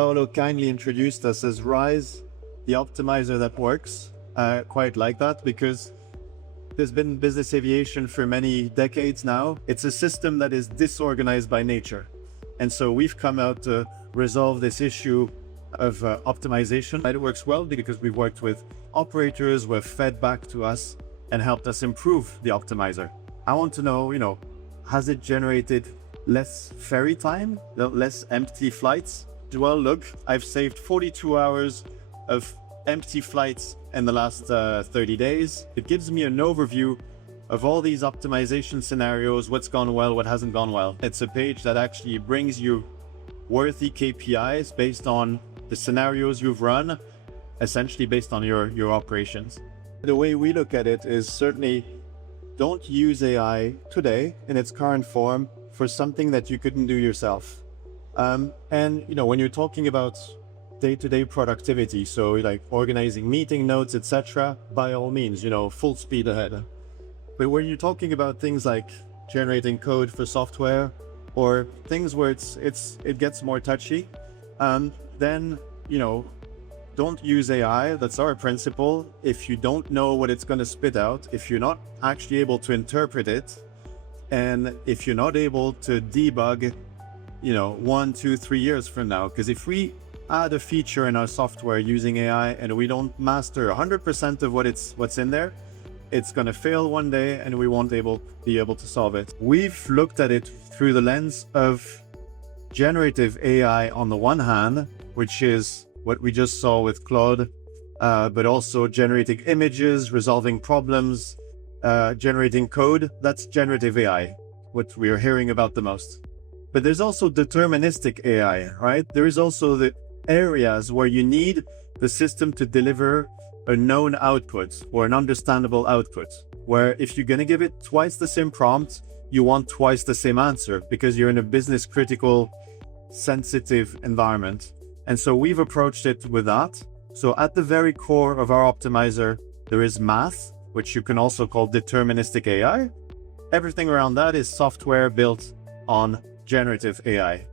Paolo kindly introduced us as Rise, the optimizer that works. Quite like that because there's been business aviation for many decades now. It's a system that is disorganized by nature. And so we've come out to resolve this issue of optimization. It works well because we've worked with operators who have fed back to us and helped us improve the optimizer. I want to know, has it generated less ferry time, less empty flights? Well, look, I've saved 42 hours of empty flights in the last 30 days. It gives me an overview of all these optimization scenarios, what's gone well, what hasn't gone well. It's a page that actually brings you worthy KPIs based on the scenarios you've run, essentially based on your operations. The way we look at it is certainly don't use AI today in its current form for something that you couldn't do yourself. And when you're talking about day-to-day productivity, so like organizing meeting notes, etc., by all means, full speed ahead. But when you're talking about things like generating code for software or things where it gets more touchy, then don't use AI. That's our principle. If you don't know what it's going to spit out, if you're not actually able to interpret it, and if you're not able to debug 1, 2, 3 years from now, because if we add a feature in our software using AI and we don't master 100% of what's in there, it's going to fail one day and we won't be able to solve it. We've looked at it through the lens of generative AI on the one hand, which is what we just saw with Claude, but also generating images, resolving problems, generating code. That's generative AI, what we are hearing about the most. But there's also deterministic AI, right? There is also the areas where you need the system to deliver a known output or an understandable output, where if you're going to give it twice the same prompt, you want twice the same answer because you're in a business critical, sensitive environment. And so we've approached it with that. So at the very core of our optimizer, there is math, which you can also call deterministic AI. Everything around that is software built on generative AI.